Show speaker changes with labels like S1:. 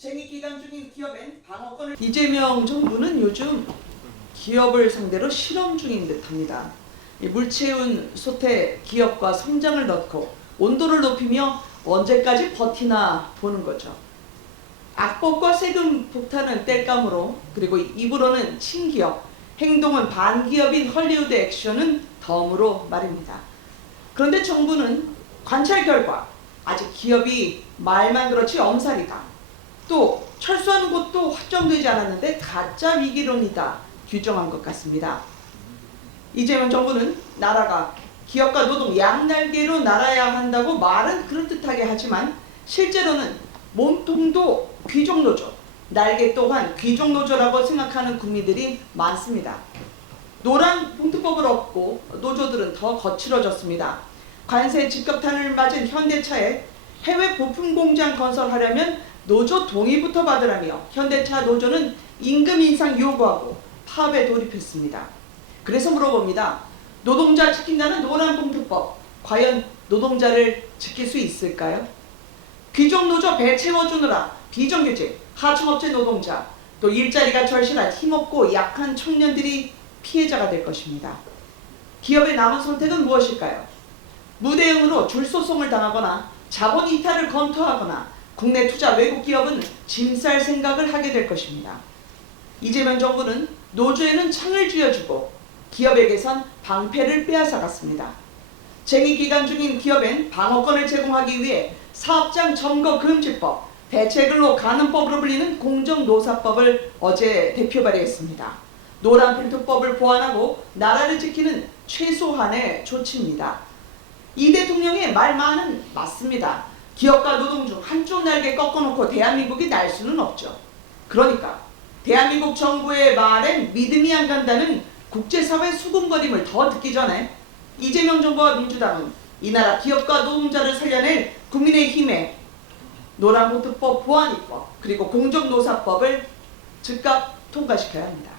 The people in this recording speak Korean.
S1: 쟁의 기간 중인 기업엔 방어권을 이재명 정부는 요즘 기업을 상대로 실험 중인 듯합니다. 이 물체운 솥에 기업과 성장을 넣고 온도를 높이며 언제까지 버티나 보는 거죠. 악법과 세금 폭탄은 뗄감으로 그리고 입으로는 친기업, 행동은 반기업인 헐리우드 액션은 덤으로 말입니다. 그런데 정부는 관찰 결과 아직 기업이 말만 그렇지 엄살이다. 또 철수하는 곳도 확정되지 않았는데 가짜 위기론이다 규정한 것 같습니다. 이재명 정부는 나라가 기업과 노동 양날개로 날아야 한다고 말은 그럴듯하게 하지만 실제로는 몸통도 귀족노조, 날개 또한 귀족노조라고 생각하는 국민들이 많습니다. 노란 봉투법을 얻고 노조들은 더 거칠어졌습니다. 관세 직격탄을 맞은 현대차에 해외 부품 공장 건설하려면 노조 동의부터 받으라며 현대차 노조는 임금 인상 요구하고 파업에 돌입했습니다. 그래서 물어봅니다. 노동자 지킨다는 노란 봉투법 과연 노동자를 지킬 수 있을까요? 귀족 노조 배 채워주느라 비정규직, 하청업체 노동자, 또 일자리가 절실한 힘없고 약한 청년들이 피해자가 될 것입니다. 기업의 남은 선택은 무엇일까요? 무대응으로 줄소송을 당하거나 자본 이탈을 검토하거나 국내 투자 외국 기업은 짐쌀 생각을 하게 될 것입니다. 이재명 정부는 노조에는 창을 쥐어주고 기업에게선 방패를 빼앗아갔습니다. 쟁의 기간 중인 기업엔 방어권을 제공하기 위해 사업장 점거 금지법, 대체근로 가늠법으로 불리는 공정노사법을 어제 대표 발의했습니다. 노란 필터법을 보완하고 나라를 지키는 최소한의 조치입니다. 이 대통령의 말만은 맞습니다. 기업과 노동 중 한쪽 날개 꺾어놓고 대한민국이 날 수는 없죠. 그러니까 대한민국 정부의 말엔 믿음이 안 간다는 국제사회 수군거림을 더 듣기 전에 이재명 정부와 민주당은 이 나라 기업과 노동자를 살려낼 국민의힘의 노란봉투법 보완입법 그리고 공정노사법을 즉각 통과시켜야 합니다.